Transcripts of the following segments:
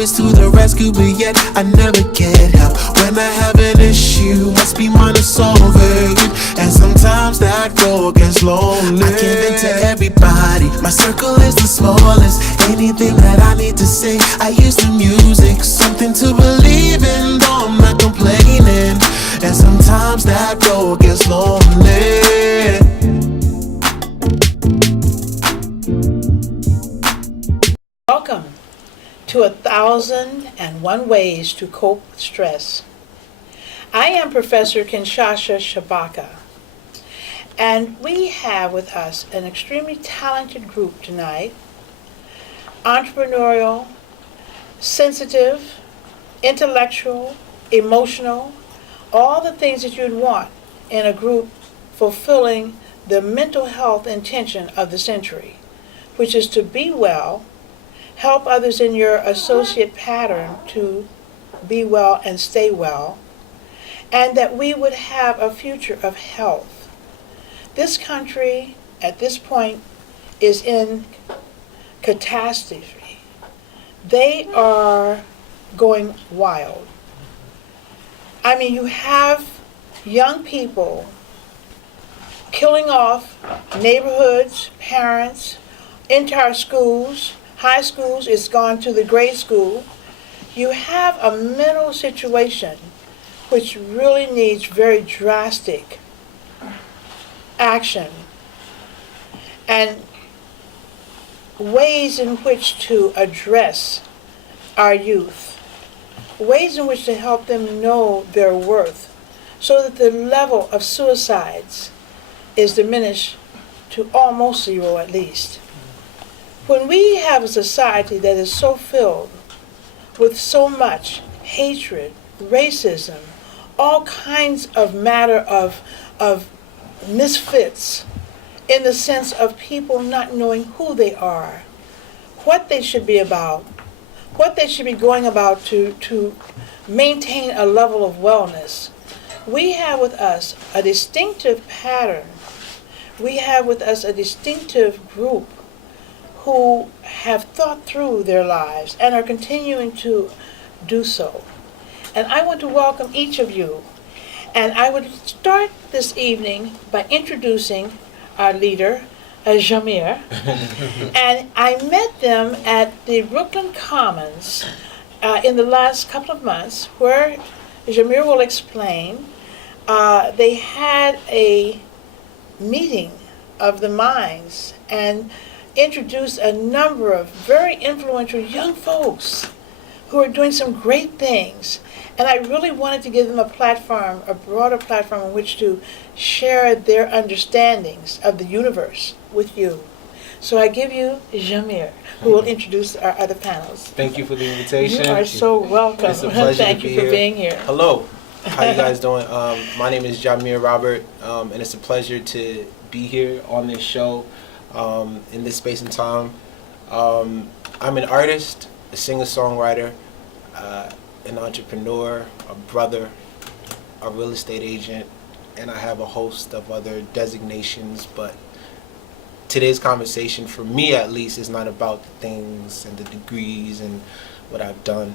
always to the rescue, but yet I never get help. When I have an issue, must be mine to solve it. And sometimes that road gets lonely. I give in to everybody, my circle is the smallest. Anything that I need to say, I use the music. Something to believe in, though I'm not complaining. And sometimes that road gets lonely. Welcome to 1001 Ways to Cope with Stress. I am Professor Kinshasa Shabaka, and we have with us an extremely talented group tonight. Entrepreneurial, sensitive, intellectual, emotional, all the things that you'd want in a group fulfilling the mental health intention of the century, which is to be well, help others in your associate pattern to be well and stay well, and that we would have a future of health. This country, at this point, is in catastrophe. They are going wild. I mean, you have young people killing off neighborhoods, parents, entire schools, high schools, it's gone to the grade school. You have a mental situation which really needs very drastic action and ways in which to address our youth, ways in which to help them know their worth so that the level of suicides is diminished to almost zero at least. When we have a society that is so filled with so much hatred, racism, all kinds of matter of misfits, in the sense of people not knowing who they are, what they should be about, what they should be going about to maintain a level of wellness. We have with us a distinctive pattern. We have with us a distinctive group who have thought through their lives and are continuing to do so. And I want to welcome each of you. And I would start this evening by introducing our leader, Jamir. And I met them at the Brooklyn Commons in the last couple of months, where Jamir will explain. They had a meeting of the minds and introduced a number of very influential young folks who are doing some great things. And I really wanted to give them a platform, a broader platform on which to share their understandings of the universe with you. So I give you Jamir, who will introduce our other panels. Thank you for the invitation. You are so welcome. It's a pleasure Thank to you be for here. being here. Hello. How you guys doing? My name is Jamir Robert, and it's a pleasure to be here on this show in this space and time. I'm an artist, a singer-songwriter, an entrepreneur, a brother, a real estate agent, and I have a host of other designations. But today's conversation, for me at least, is not about the things and the degrees and what I've done.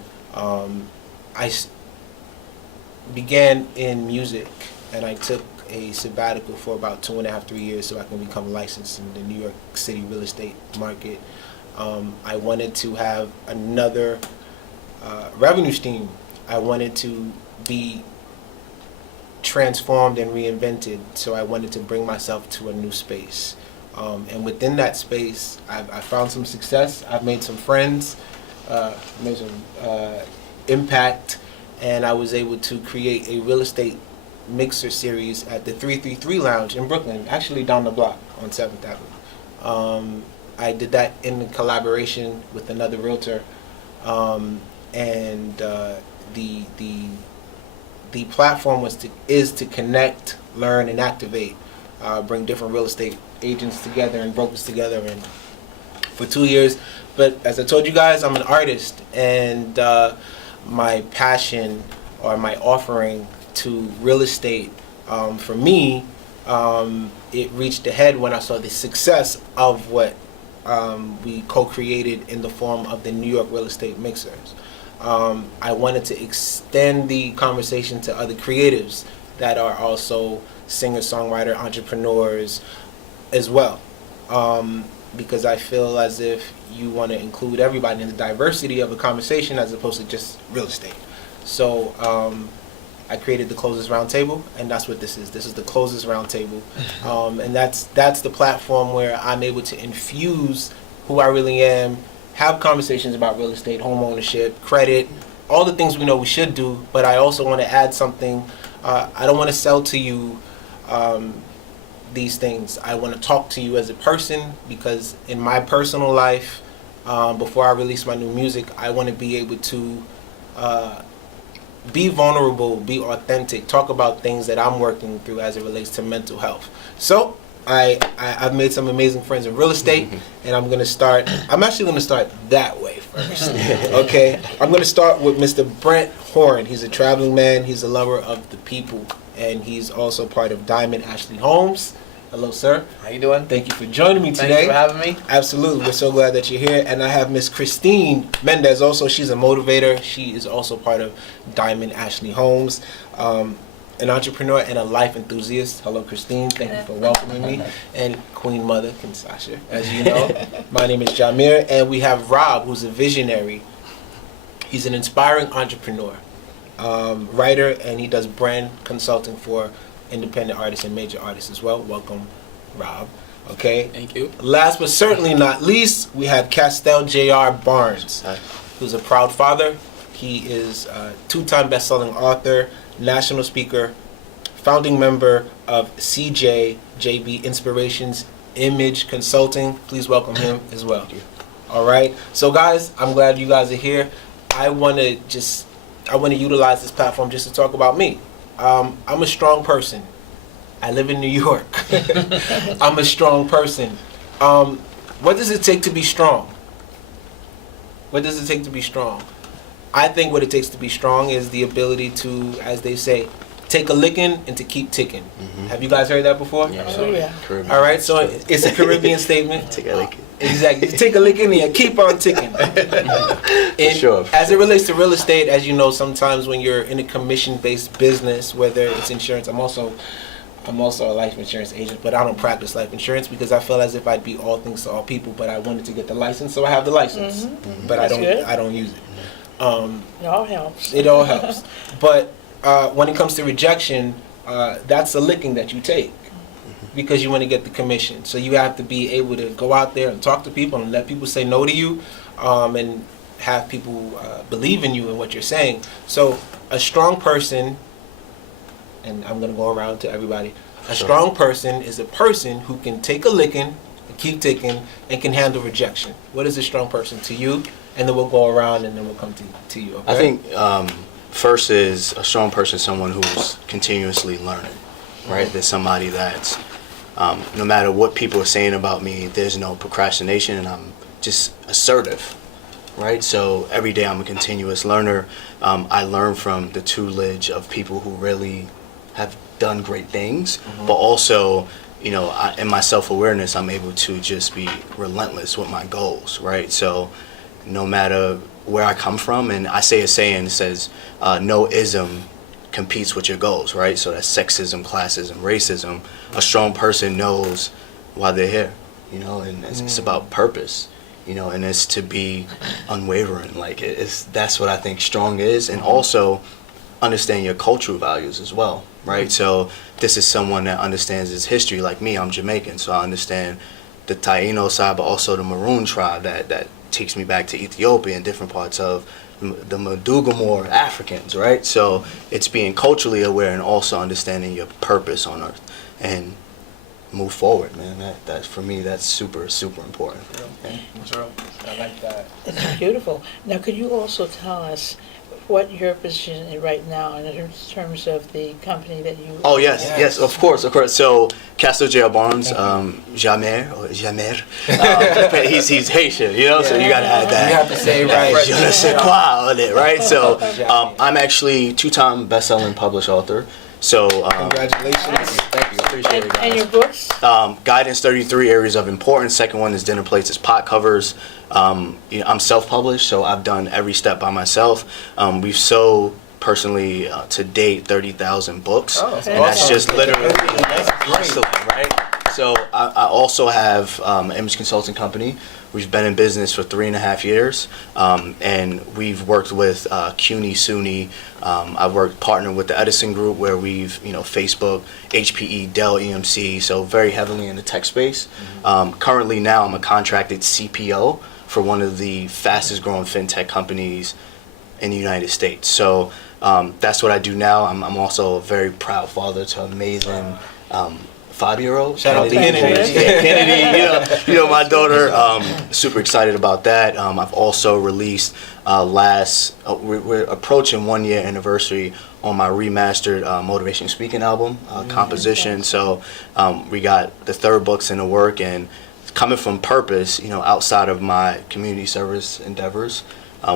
Began in music, and I took a sabbatical for about 2.5, 3 years so I can become licensed in the New York City real estate market. I wanted to have another revenue stream. I wanted to be transformed and reinvented, so I wanted to bring myself to a new space. And within that space, I found some success. I've made some friends, made some impact, and I was able to create a real estate mixer series at the 333 Lounge in Brooklyn, actually down the block on 7th Avenue. I did that in collaboration with another realtor, and the platform is to connect, learn, and activate, bring different real estate agents together and brokers together, and for 2 years. But as I told you guys, I'm an artist, and my passion or my offering to real estate, for me, it reached a head when I saw the success of what we co-created in the form of the New York Real Estate Mixers. I wanted to extend the conversation to other creatives that are also singer-songwriter entrepreneurs as well, because I feel as if you want to include everybody in the diversity of a conversation as opposed to just real estate. So I created the Closers Roundtable, and that's what this is. This is the Closers Roundtable, and that's the platform where I'm able to infuse who I really am, have conversations about real estate, home ownership, credit, all the things we know we should do, but I also want to add something. I don't want to sell to you these things. I want to talk to you as a person, because in my personal life, before I release my new music, I want to be able to be vulnerable, be authentic, talk about things that I'm working through as it relates to mental health. So I've made some amazing friends in real estate, and I'm actually going to start that way first. Okay? I'm going to start with Mr. Brent Horn. He's a traveling man. He's a lover of the people, and he's also part of Diamond Ashley Homes. Hello, sir. How you doing? Thank you for joining me today. Thanks for having me. Absolutely. We're so glad that you're here. And I have Miss Christine Mendez also. She's a motivator. She is also part of Diamond Ashley Homes. An entrepreneur and a life enthusiast. Hello, Christine. Thank you for welcoming me. And Queen Mother, Kinsasha, as you know. My name is Jamir, and we have Rob, who's a visionary. He's an inspiring entrepreneur, writer, and he does brand consulting for independent artists and major artists as well. Welcome, Rob. Okay. Thank you. Last but certainly not least, we have Castell J.R. Barnes, who's a proud father. He is a two-time best-selling author, national speaker, founding member of CJJB Inspirations Image Consulting. Please welcome him as well. All right. So guys, I'm glad you guys are here. I want to utilize this platform just to talk about me. I'm a strong person. I live in New York. I'm a strong person. What does it take to be strong? What does it take to be strong? I think what it takes to be strong is the ability to, as they say, take a licking and to keep ticking. Mm-hmm. Have you guys heard that before? Yeah. Oh, yeah. All right, so it's a Caribbean statement. Take a licking. Exactly. Take a licking and keep on ticking. And sure. As it relates to real estate, as you know, sometimes when you're in a commission-based business, whether it's insurance, I'm also a life insurance agent, but I don't practice life insurance because I feel as if I'd be all things to all people. But I wanted to get the license, so I have the license. Mm-hmm. But I don't use it. It all helps. It all helps. But when it comes to rejection, that's a licking that you take because you want to get the commission. So you have to be able to go out there and talk to people and let people say no to you, and have people believe in you and what you're saying. So a strong person, and I'm going to go around to everybody, a strong person is a person who can take a licking, keep ticking, and can handle rejection. What is a strong person to you? And then we'll go around and then we'll come to you. Okay? I think first is a strong person, someone who's continuously learning, right? There's somebody that's, no matter what people are saying about me, there's no procrastination and I'm just assertive, right? So every day I'm a continuous learner. I learn from the tutelage of people who really have done great things, but also, you know, in my self-awareness, I'm able to just be relentless with my goals, right? So no matter where I come from, and I say a saying that says, no ism competes with your goals, right? So that's sexism, classism, racism. A strong person knows why they're here, you know, and it's about purpose, you know, and it's to be unwavering. Like that's what I think strong is, and also understand your cultural values as well, right? So this is someone that understands his history. Like me, I'm Jamaican, so I understand the Taino side, but also the Maroon tribe that takes me back to Ethiopia and different parts of the Madugamor Africans, right? So it's being culturally aware and also understanding your purpose on earth and move forward, man. That for me, that's super, super important. Okay. I like that. It's beautiful. Now, could you also tell us what your position is right now in terms of the company that you... Oh, yes, of course. So, Castell J.R. Barnes, Jamir, he's Haitian, you know, so you got to add that. You have to say it right. Je ne sais quoi on it, right? So, I'm actually two-time best-selling published author. So Congratulations. thank you, appreciate it, And guys. your books? Guidance 33 Areas of Importance. Second one is Dinner Plates as Pot Covers. I'm self-published, so I've done every step by myself. We've sold personally to date 30,000 books, Oh, and that's awesome. just literally That's great. hustling, right? So I also have an image consulting company. We've been in business for 3.5 years, and we've worked with CUNY, SUNY. I've partnered with the Edison Group, where we've, Facebook, HPE, Dell, EMC, so very heavily in the tech space. Currently now I'm a contracted CPO for one of the fastest growing fintech companies in the United States. So that's what I do now. I'm also a very proud father to amazing 5-year-old. Shout out to Kennedy. Kennedy, my daughter. Super excited about that. I've also released we're approaching 1 year anniversary on my remastered motivation speaking album, Composition. So we got the third book's in the work, and coming from purpose, outside of my community service endeavors,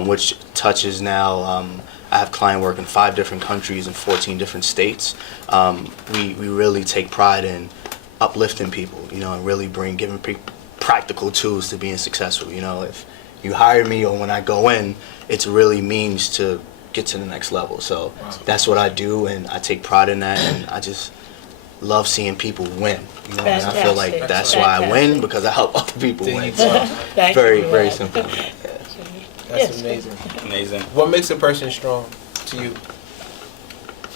which touches now. I have client work in 5 different countries and 14 different states. We really take pride in uplifting people, and really giving people practical tools to being successful. If you hire me or when I go in, it's really means to get to the next level. So that's what I do, and I take pride in that, and I just love seeing people win. And I feel like Fantastic. that's why I win, because I help other people win. So Thank very, you for very that. simple. That's Yes. amazing. Amazing. What makes a person strong to you?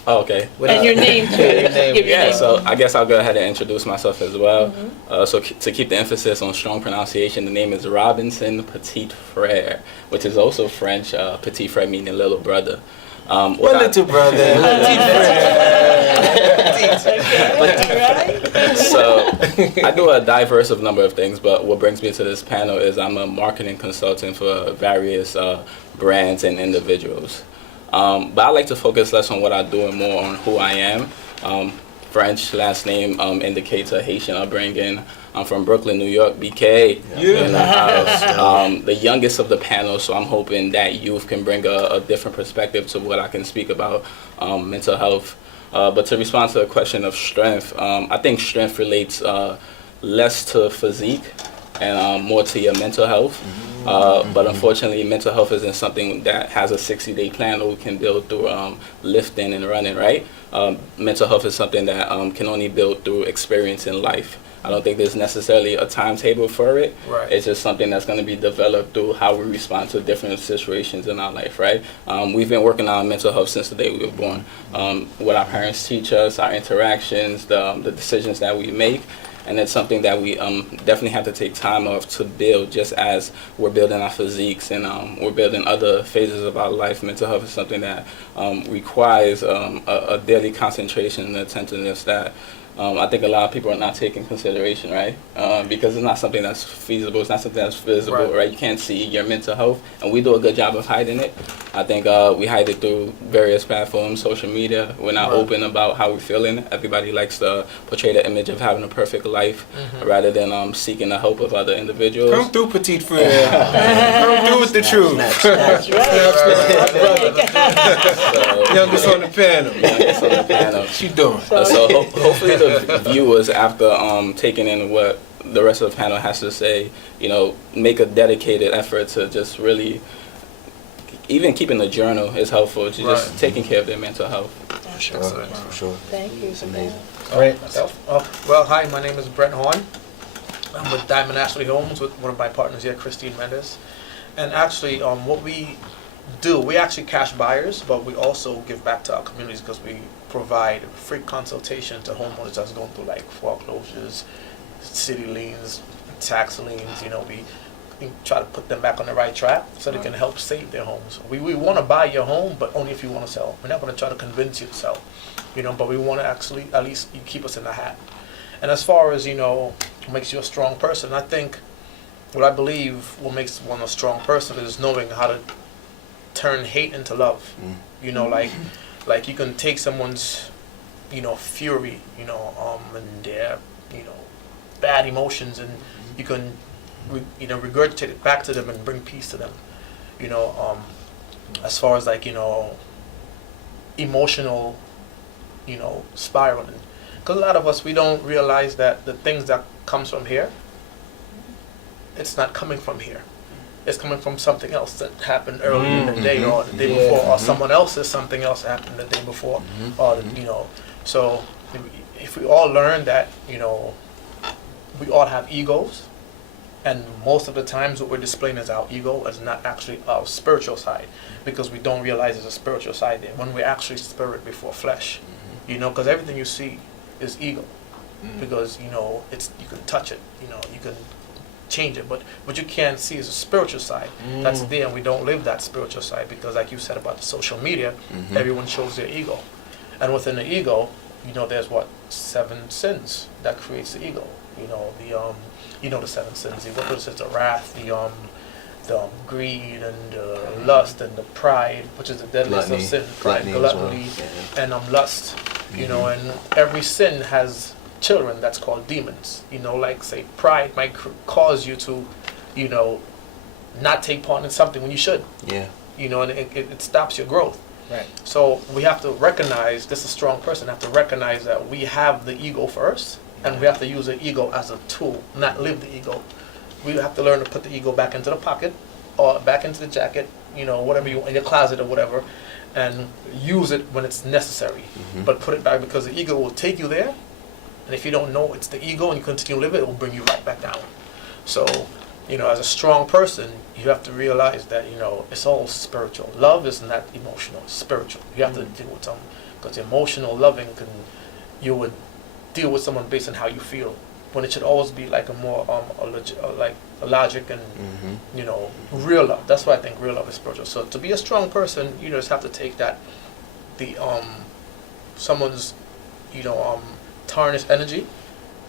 Oh, okay. And your name too. Yeah, your name. Give your Yeah, name. so I guess I'll go ahead and introduce myself as well. To keep the emphasis on strong pronunciation, the name is Robinson Petit Frere, which is also French. Petit Frere meaning little brother. What little brother? So I do a diverse of number of things, but what brings me to this panel is I'm a marketing consultant for various brands and individuals. But I like to focus less on what I do and more on who I am. French last name indicates a Haitian upbringing. I'm from Brooklyn, New York, BK. Yeah. In the house. The youngest of the panel, so I'm hoping that youth can bring a different perspective to what I can speak about mental health. But to respond to the question of strength, I think strength relates less to physique and more to your mental health. But unfortunately, mental health isn't something that has a 60-day plan or we can build through lifting and running, right? Mental health is something that can only build through experience in life. I don't think there's necessarily a timetable for it. Right. It's just something that's going to be developed through how we respond to different situations in our life, right? We've been working on mental health since the day we were born. What our parents teach us, our interactions, the decisions that we make, and it's something that we definitely have to take time off to build, just as we're building our physiques and we're building other phases of our life. Mental health is something that requires a daily concentration and attentiveness that I think a lot of people are not taking consideration, right? Because it's not something that's feasible, it's not something that's visible, right? You can't see your mental health, and we do a good job of hiding it. I think we hide it through various platforms, social media. We're not open about how we're feeling. Everybody likes to portray the image of having a perfect life rather than seeking the help of other individuals. Come through, Petite Frere. Come through with the truth. That's right. Youngest on the panel. Youngest on the panel. What you doing? So hopefully the viewers, after taking in what the rest of the panel has to say, make a dedicated effort to just really, even keeping a journal is helpful to just taking care of their mental health. For sure. Thank you. It's amazing. Right. Well, hi, my name is Brent Horn. I'm with Diamond Ashley Homes with one of my partners here, Christine Mendes. And actually, what we do, we actually cash buyers, but we also give back to our communities because we provide free consultation to homeowners that's going through like foreclosures, city liens, tax liens. We try to put them back on the right track so they can help save their homes. We want to buy your home, but only if you want to sell. We're not going to try to convince you to sell, but we want to actually, at least you keep us in the hat. And as far as, what makes you a strong person, I think what I believe what makes one a strong person is knowing how to turn hate into love. Like you can take someone's, fury, and their, bad emotions, and you can, regurgitate it back to them and bring peace to them. As far as like, emotional spiraling. Because a lot of us, we don't realize that the things that comes from here, it's not coming from here. It's coming from something else that happened earlier in the day or the day before, or someone else's something else happened the day before, or So if we all learn that, we all have egos, and most of the times what we're displaying as our ego is not actually our spiritual side, because we don't realize there's a spiritual side there when we're actually spirit before flesh. Because everything you see is ego, because it's, you can touch it, you can change it, but what you can't see is a spiritual side that's there, and we don't live that spiritual side, because like you said about the social media, everyone shows their ego, and within the ego, there's 7 sins that creates the ego. The 7 sins. What is it? The wrath, the greed, and lust, and the pride, which is the deadliest of sin. Pride, gluttony, and lust. And every sin has children that's called demons. Like say pride might cause you to, not take part in something when you should. Yeah. And it stops your growth. Right. So we have to recognize, this is a strong person, have to recognize that we have the ego first, and we have to use the ego as a tool, not live the ego. We have to learn to put the ego back into the pocket, or back into the jacket, whatever you, in your closet or whatever, and use it when it's necessary. But put it back, because the ego will take you there, and if you don't know it's the ego and you continue to live it, it will bring you right back down. So, as a strong person, you have to realize that, it's all spiritual. Love is not emotional, it's spiritual. You have to deal with something, because emotional loving you would deal with someone based on how you feel, when it should always be like a more like a logic and real love. That's why I think real love is spiritual. So to be a strong person, you just have to take that someone's tarnished energy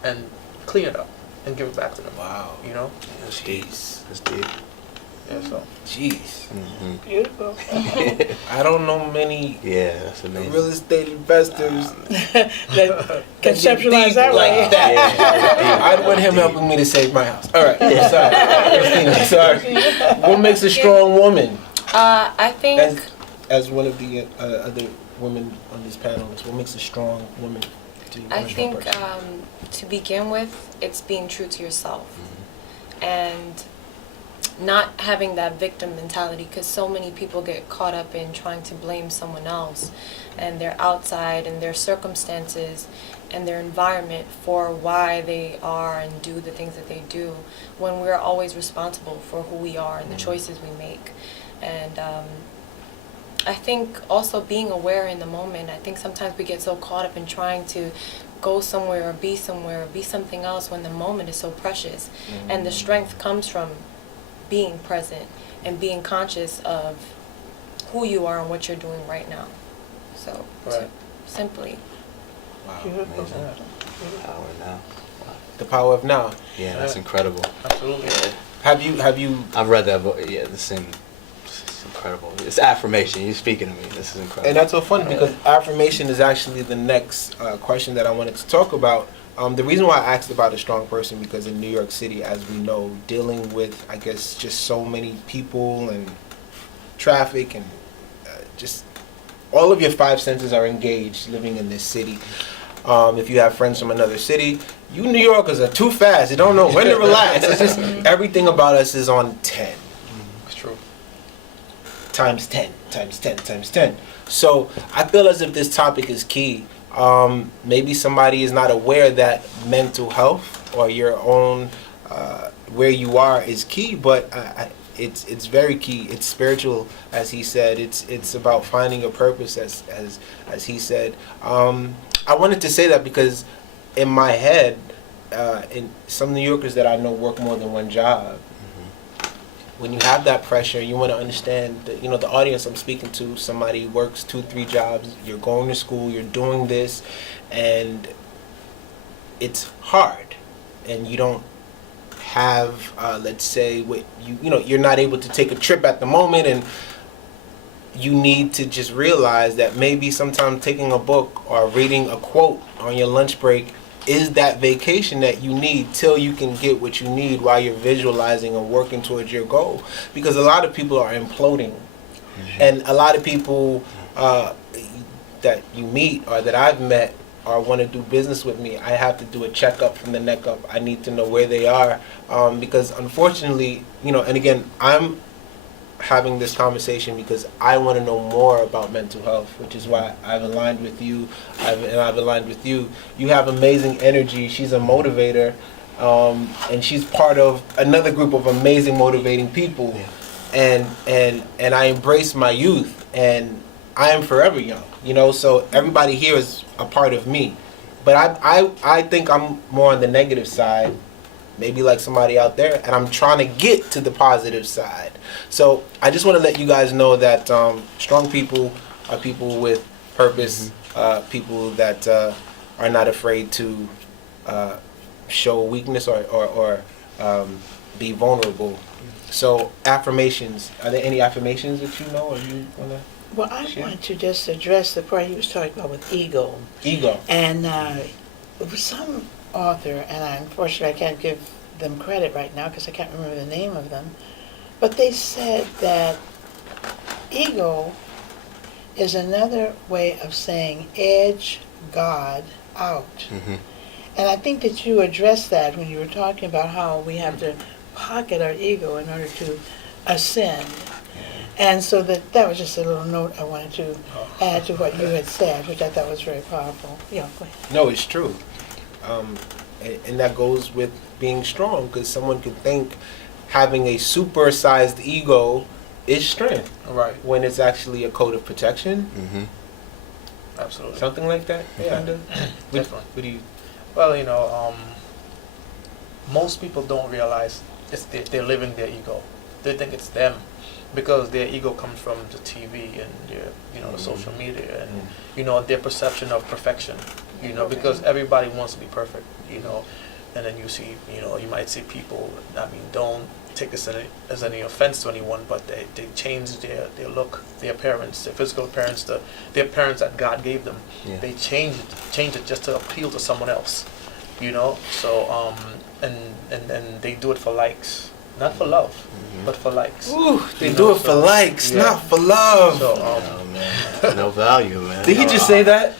and clean it up and give it back to them. Wow. Jeez. That's deep. Yeah, so. Jeez. Beautiful. I don't know many Yeah, that's amazing. real estate investors That conceptualize that like way. that. I'd want him helping me to save my house. All right. Sorry. Christina, sorry. What makes a strong woman? I think As one of the other women on this panel, what makes a strong woman? I think to begin with, it's being true to yourself and not having that victim mentality, because so many people get caught up in trying to blame someone else and their outside and their circumstances and their environment for why they are and do the things that they do, when we're always responsible for who we are and the choices we make. And I think also being aware in the moment. I think sometimes we get so caught up in trying to go somewhere or be something else, when the moment is so precious. And the strength comes from being present and being conscious of who you are and what you're doing right now. So Right. simply. Wow. Beautiful. Power now. The power of now. Yeah, that's incredible. Absolutely. Have you? I've read that book. Yeah, this is incredible. It's affirmation. You're speaking to me. This is incredible. And that's so funny, because affirmation is actually the next question that I wanted to talk about. The reason why I asked about a strong person, because in New York City, as we know, dealing with, I guess, just so many people and traffic and just all of your 5 senses are engaged living in this city. If you have friends from another city, you New Yorkers are too fast. You don't know when to relax. It's just everything about us is on 10. It's true. Times 10, times 10, times 10. So I feel as if this topic is key. Maybe somebody is not aware that mental health or your own where you are is key, but it's very key. It's spiritual, as he said. It's about finding a purpose, as he said. I wanted to say that because in my head, in some New Yorkers that I know work more than one job. When you have that pressure, you want to understand that, the audience I'm speaking to, somebody works 2-3 jobs, you're going to school, you're doing this, and it's hard, and you don't have, let's say, you're not able to take a trip at the moment, and you need to just realize that maybe sometimes taking a book or reading a quote on your lunch break is that vacation that you need till you can get what you need while you're visualizing and working towards your goal. Because a lot of people are imploding. And a lot of people that you meet or that I've met or want to do business with me, I have to do a checkup from the neck up. I need to know where they are, because unfortunately, and again, I'm having this conversation because I want to know more about mental health, which is why I've aligned with you, I've aligned with you. You have amazing energy. She's a motivator, and she's part of another group of amazing motivating people. Yeah. And I embrace my youth, and I am forever young, so everybody here is a part of me. But I think I'm more on the negative side, maybe like somebody out there, and I'm trying to get to the positive side. So I just want to let you guys know that strong people are people with purpose, people that are not afraid to show weakness or be vulnerable. So affirmations, are there any affirmations that you know or you want to? Well, I want to just address the part he was talking about with ego. Ego. And some author, and unfortunately I can't give them credit right now because I can't remember the name of them, but they said that ego is another way of saying edge God out. Mm-hmm. And I think that you addressed that when you were talking about how we have to pocket our ego in order to ascend. And so that was just a little note I wanted to add to what you had said, which I thought was very powerful. Yeah, go ahead. No, it's true. And that goes with being strong, because someone could think having a super-sized ego is strength. Right. When it's actually a code of protection. Mm-hmm. Absolutely. Something like that. Yeah. Definitely. What do you? Well, most people don't realize they're living their ego. They think it's them, because their ego comes from the TV and their, the social media and their perception of perfection. Because everybody wants to be perfect. And then you see, you might see people. I mean, don't take this as any offense to anyone, but they change their look, their appearance, their physical appearance, their appearance that God gave them. Yeah. They change it just to appeal to someone else. So and they do it for likes. Not for love, but for likes. Ooh, they do it for likes, not for love. So, man. No value, man. Did he just say that?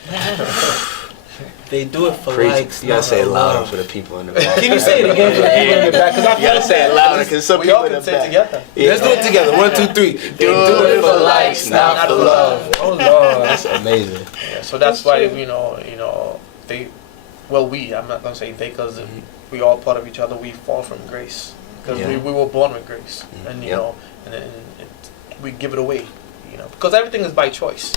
They do it for Preach. likes. You gotta say it louder love. for the people in the back. Can you say it again for the people in the back? Cause You gotta say it louder because some we people all in the can say it back. together. Yeah. Let's do it together. 1, 2, 3. They Do it for likes, not for love. Oh Lord, That's amazing. Yeah, so that's why they. Well, I'm not gonna say they, because we all part of each other. We fall from grace because we were born with grace, and we give it away, because everything is by choice.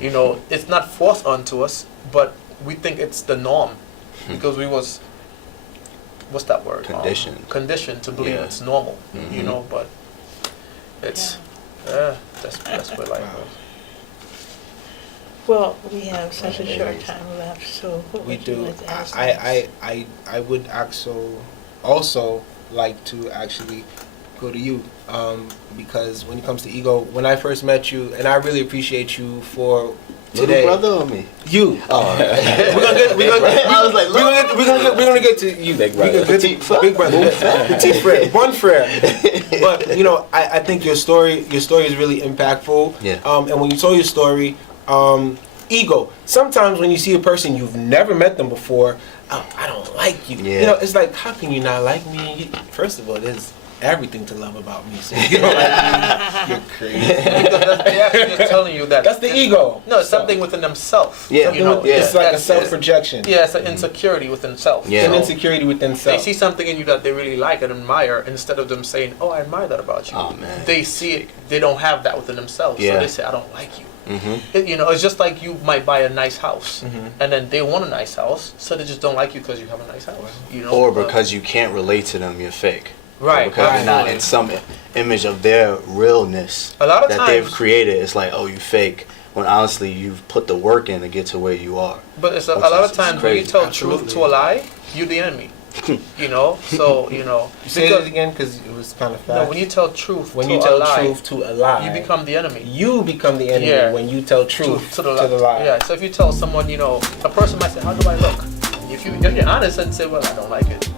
It's not forced onto us, but we think it's the norm because we was, what's that word? Conditioned to believe it's normal, but it's that's where life goes. Well, we have such a short time left, so what we would you do. like to ask I would also like to actually go to you, because when it comes to ego, when I first met you, and I really appreciate you for today. Little brother or me? You. Oh, we're gonna get to you. Big brother. Big brother. Petite frère. One frère. But I think your story is really impactful. Yeah. And when you told your story, ego. Sometimes when you see a person you've never met them before, I don't like you. Yeah. It's like, how can you not like me? First of all, there's everything to love about me. So you don't like me, you're crazy. Because they're actually just telling you that. That's the ego. No, it's something within themselves. Yeah. It's like a self-projection. Yeah, it's an insecurity within self. Yeah. It's an insecurity within self. They see something in you that they really like and admire, instead of them saying, "Oh, I admire that about you." Oh, man. They see it. They don't have that within themselves, Yeah. so they say, "I don't like you." Mm-hmm. It's just like you might buy a nice house, and then they want a nice house, so they just don't like you because you have a nice house. Or because you can't relate to them, you're fake. Right. Or because you're not in some image of their realness A lot of that they've times- created. It's like, oh, you fake. When honestly, you've put the work in to get to where you are. But it's a Which lot is of times when you crazy. tell truth to a lie, you're the enemy. So Say it again because it was kind of fast. when you tell truth When to you a tell lie, truth to a lie, you become the enemy. you become the enemy Yeah. when you tell truth to the lie. Yeah. So if you tell someone, a person might say, "How do I look?" If you're honest and say, "Well, I don't like it,"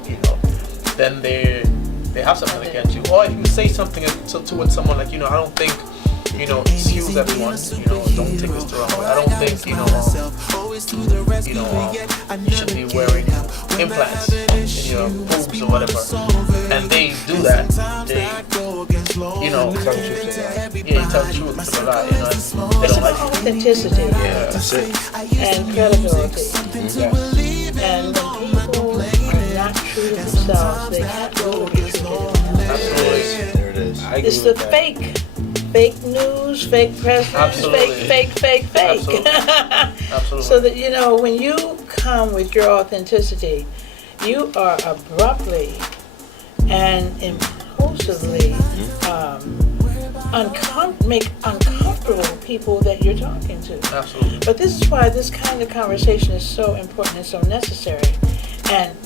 then they have something against you. Or if you say something towards someone like, "I don't think excuse everyone. Don't take this the wrong way. I don't think you should be wearing implants in your boobs or whatever. And they do that. They tell the truth to the lie. And they don't like it. Authenticity Yeah. That's it. and credibility. And when people are not true to themselves, they can't really be true. Absolutely. There it is. I agree It's the with that. fake news, fake presidents, Absolutely. fake. Absolutely. Absolutely. So that, when you come with your authenticity, you are abruptly and impulsively make uncomfortable people that you're talking to. Absolutely. But this is why this kind of conversation is so important and so necessary. And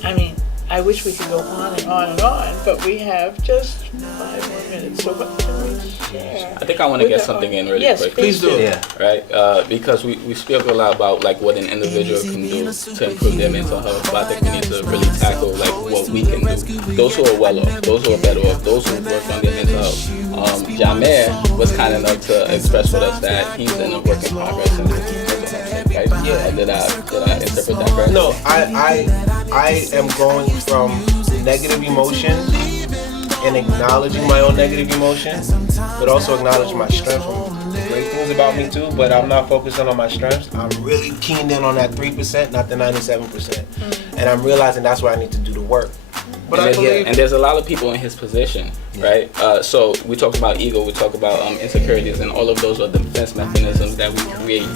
I wish we could go on and on and on, but we have just 5 more minutes. So what can we share? I think I want to get something in really yes, quick. Please do. Yeah. Right? Because we speak a lot about like what an individual can do to improve their mental health, but I think we need to really tackle like what we can do. Those who are well off, those who are better off, those who work on their mental health. Jameer was kind enough to express with us that he's in a work in progress in his mental health. Right? Yeah. Did I interpret that correctly? No, I am going from negative emotions and acknowledging my own negative emotions, but also acknowledging my strengths and great things about me too. But I'm not focusing on my strengths. I'm really keyed in on that 3%, not the 97%. And I'm realizing that's where I need to do the work. But and, I then, believe and there's a lot of people in his position, right? So we talk about ego, we talk about insecurities, and all of those are defense mechanisms that we create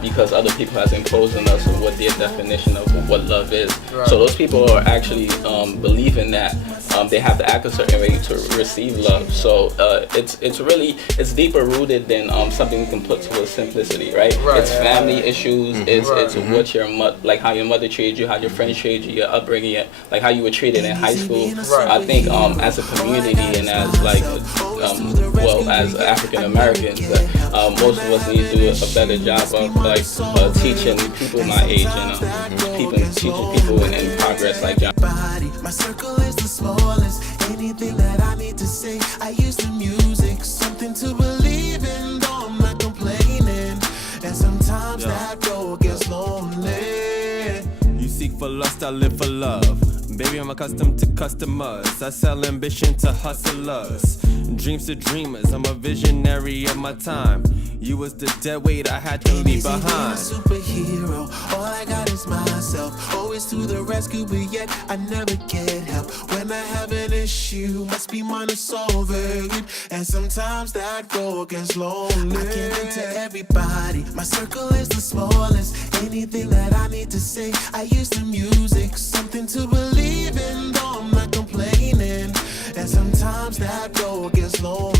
because other people has imposed on us what their definition of what love is. Right. So those people are actually believing that they have to act a certain way to receive love. So it's deeper rooted than something we can put to a simplicity, right? Right. It's family issues. It's Right. what your like how your mother treated you, how your friends treated you, your upbringing, like how you were treated in high school. Right. I think as a community and as like as African Americans, most of us need to do a better job of like teaching people my age and teaching people in progress like John. My circle is the smallest. Anything that I need to say, I use the music, something to believe in. Though I'm not complaining, and sometimes that road gets lonely. You seek for lust, I live for love. Baby, I'm accustomed to customers. I sell ambition to hustlers. Dreams to dreamers. I'm a visionary of my time. You was the dead weight I had to leave behind. Superhero, all I got is myself. Always to the rescue, but yet I never get help. When I have an issue, must be mine to solve it. And sometimes that road gets lonely. I can't vent to everybody. My circle is the smallest. Anything that I need to say, I use the music, something to believe in. Though I'm not complaining, and sometimes that road gets lonely.